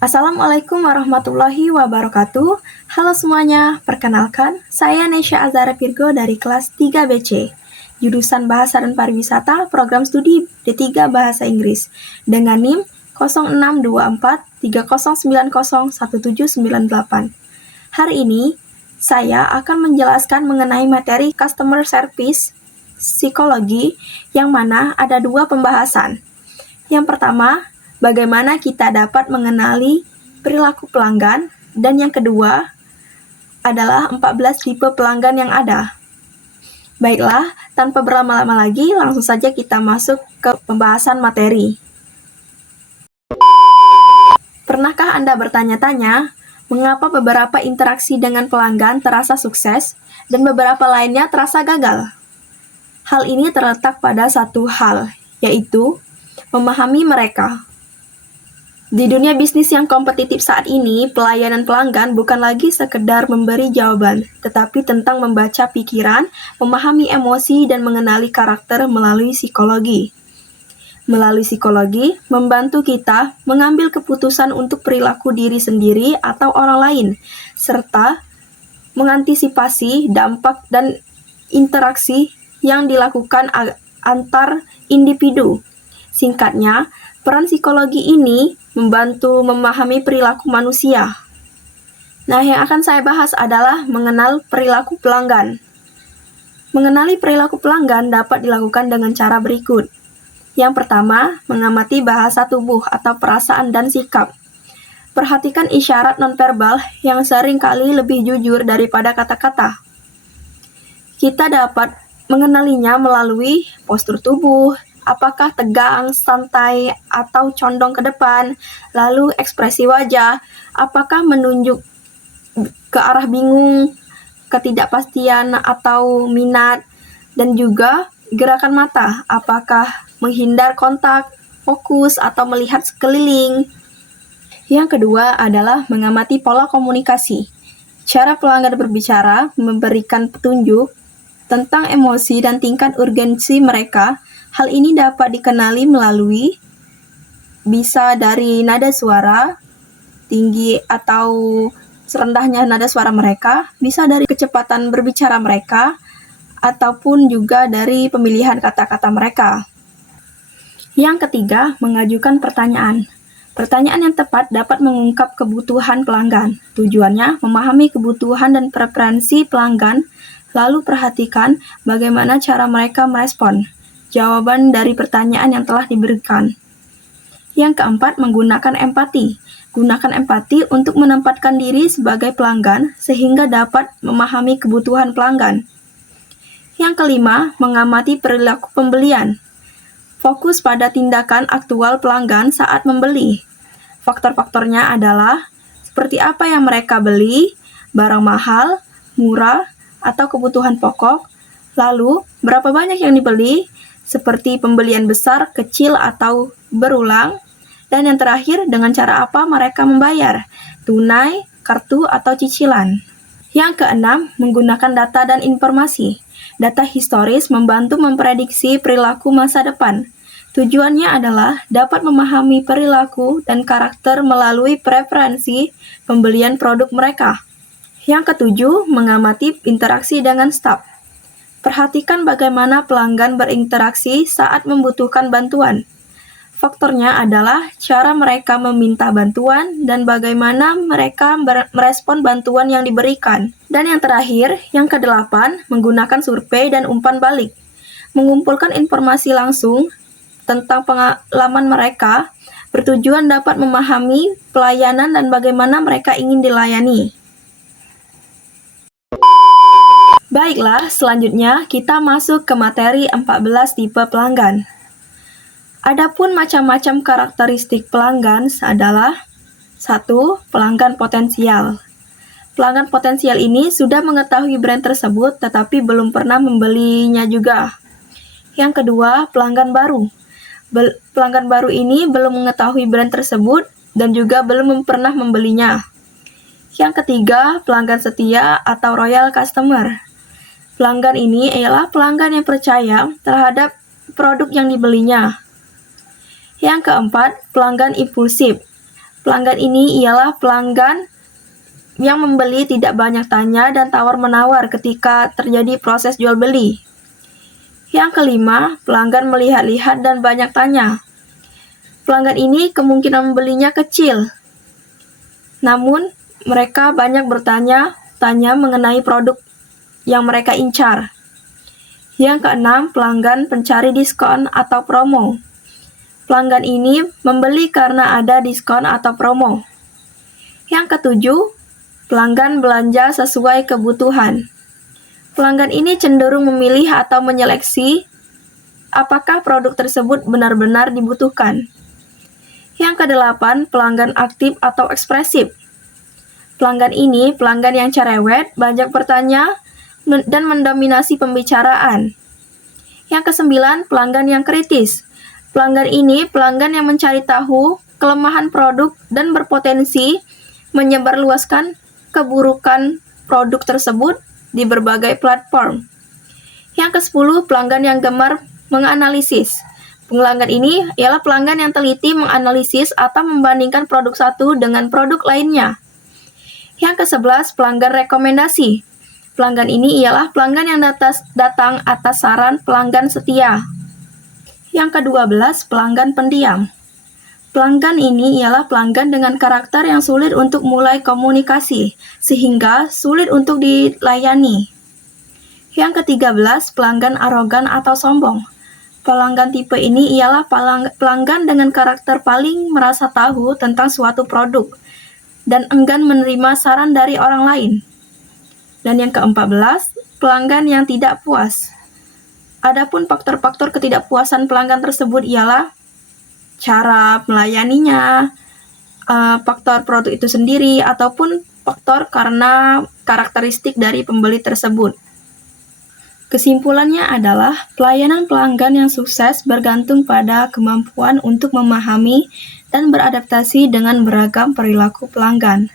Assalamualaikum warahmatullahi wabarakatuh. Halo semuanya, perkenalkan, saya Nesya Azara Virgo dari kelas 3BC, jurusan Bahasa dan Pariwisata, program studi D3 Bahasa Inggris, dengan NIM 062430901798. Hari ini, saya akan menjelaskan mengenai materi Customer Service Psikologi, yang mana ada dua pembahasan. Yang pertama, bagaimana kita dapat mengenali perilaku pelanggan, dan yang kedua adalah 14 tipe pelanggan yang ada. Baiklah, tanpa berlama-lama lagi, langsung saja kita masuk ke pembahasan materi. Pernahkah Anda bertanya-tanya, mengapa beberapa interaksi dengan pelanggan terasa sukses dan beberapa lainnya terasa gagal? Hal ini terletak pada satu hal, yaitu memahami mereka. Di dunia bisnis yang kompetitif saat ini, pelayanan pelanggan bukan lagi sekedar memberi jawaban, tetapi tentang membaca pikiran, memahami emosi, dan mengenali karakter melalui psikologi. Melalui psikologi, membantu kita mengambil keputusan untuk perilaku diri sendiri atau orang lain, serta mengantisipasi dampak dan interaksi yang dilakukan antar individu. Singkatnya, peran psikologi ini membantu memahami perilaku manusia. Nah, yang akan saya bahas adalah mengenal perilaku pelanggan. Mengenali perilaku pelanggan dapat dilakukan dengan cara berikut. Yang pertama, mengamati bahasa tubuh atau perasaan dan sikap. Perhatikan isyarat nonverbal yang sering kali lebih jujur daripada kata-kata. Kita dapat mengenalinya melalui postur tubuh, apakah tegang, santai, atau condong ke depan, lalu ekspresi wajah, apakah menunjuk ke arah bingung, ketidakpastian, atau minat, dan juga gerakan mata, apakah menghindar kontak, fokus, atau melihat sekeliling. Yang kedua adalah mengamati pola komunikasi. Cara pelanggan berbicara memberikan petunjuk tentang emosi dan tingkat urgensi mereka. Hal ini dapat dikenali melalui bisa dari nada suara, tinggi atau serendahnya nada suara mereka, bisa dari kecepatan berbicara mereka, ataupun juga dari pemilihan kata-kata mereka. Yang ketiga, mengajukan pertanyaan. Pertanyaan yang tepat dapat mengungkap kebutuhan pelanggan. Tujuannya, memahami kebutuhan dan preferensi pelanggan, lalu perhatikan bagaimana cara mereka merespon jawaban dari pertanyaan yang telah diberikan. Yang keempat, menggunakan empati. Gunakan empati untuk menempatkan diri sebagai pelanggan sehingga dapat memahami kebutuhan pelanggan. Yang kelima, mengamati perilaku pembelian. Fokus pada tindakan aktual pelanggan saat membeli. Faktor-faktornya adalah seperti apa yang mereka beli, barang mahal, murah, atau kebutuhan pokok, lalu berapa banyak yang dibeli, seperti pembelian besar, kecil, atau berulang, dan yang terakhir dengan cara apa mereka membayar, tunai, kartu, atau cicilan. Yang keenam, menggunakan data dan informasi. Data historis membantu memprediksi perilaku masa depan. Tujuannya adalah dapat memahami perilaku dan karakter melalui preferensi pembelian produk mereka. Yang ketujuh, mengamati interaksi dengan staf. Perhatikan bagaimana pelanggan berinteraksi saat membutuhkan bantuan. Faktornya adalah cara mereka meminta bantuan dan bagaimana mereka merespon bantuan yang diberikan. Dan yang terakhir, yang kedelapan, menggunakan survei dan umpan balik. Mengumpulkan informasi langsung tentang pengalaman mereka bertujuan dapat memahami pelayanan dan bagaimana mereka ingin dilayani. Baiklah, selanjutnya kita masuk ke materi 14 tipe pelanggan. Adapun macam-macam karakteristik pelanggan adalah 1. Pelanggan potensial. Pelanggan potensial ini sudah mengetahui brand tersebut tetapi belum pernah membelinya juga. Yang kedua, pelanggan baru. Pelanggan baru ini belum mengetahui brand tersebut dan juga belum pernah membelinya. Yang ketiga, pelanggan setia atau royal customer. Pelanggan ini ialah pelanggan yang percaya terhadap produk yang dibelinya. Yang keempat, pelanggan impulsif. Pelanggan ini ialah pelanggan yang membeli tidak banyak tanya dan tawar-menawar ketika terjadi proses jual beli. Yang kelima, pelanggan melihat-lihat dan banyak tanya. Pelanggan ini kemungkinan membelinya kecil, namun mereka banyak bertanya-tanya mengenai produk yang mereka incar. Yang keenam, pelanggan pencari diskon atau promo. Pelanggan ini membeli karena ada diskon atau promo. Yang ketujuh, pelanggan belanja sesuai kebutuhan. Pelanggan ini cenderung memilih atau menyeleksi apakah produk tersebut benar-benar dibutuhkan. Yang kedelapan, pelanggan aktif atau ekspresif. Pelanggan ini pelanggan yang cerewet, banyak bertanya, dan mendominasi pembicaraan. Yang kesembilan, pelanggan yang kritis. Pelanggan ini pelanggan yang mencari tahu kelemahan produk dan berpotensi menyebarluaskan keburukan produk tersebut di berbagai platform. Yang ke-10, pelanggan yang gemar menganalisis. Pelanggan ini ialah pelanggan yang teliti menganalisis atau membandingkan produk satu dengan produk lainnya. Yang ke-11, pelanggan rekomendasi. Pelanggan ini ialah pelanggan yang datang atas saran pelanggan setia. Yang ke-12, pelanggan pendiam. Pelanggan ini ialah pelanggan dengan karakter yang sulit untuk mulai komunikasi, sehingga sulit untuk dilayani. Yang ke-13, pelanggan arogan atau sombong. Pelanggan tipe ini ialah pelanggan dengan karakter paling merasa tahu tentang suatu produk, dan enggan menerima saran dari orang lain. Dan yang ke-14, pelanggan yang tidak puas. Adapun faktor-faktor ketidakpuasan pelanggan tersebut ialah cara melayaninya, faktor produk itu sendiri, ataupun faktor karena karakteristik dari pembeli tersebut. Kesimpulannya adalah pelayanan pelanggan yang sukses bergantung pada kemampuan untuk memahami dan beradaptasi dengan beragam perilaku pelanggan.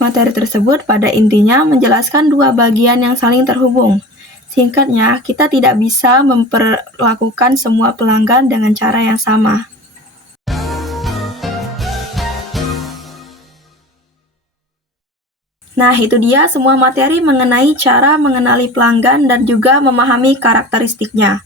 Materi tersebut pada intinya menjelaskan dua bagian yang saling terhubung. Singkatnya, kita tidak bisa memperlakukan semua pelanggan dengan cara yang sama. Nah, itu dia semua materi mengenai cara mengenali pelanggan dan juga memahami karakteristiknya.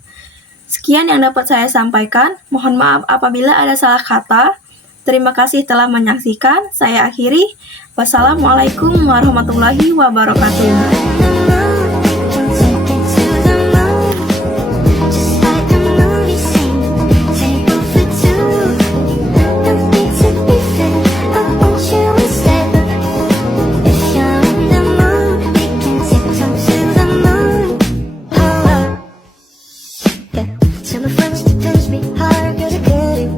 Sekian yang dapat saya sampaikan. Mohon maaf apabila ada salah kata. Terima kasih telah menyaksikan. Saya akhiri. Wassalamualaikum warahmatullahi wabarakatuh. Tell my friends to touch me hard, 'cause I got it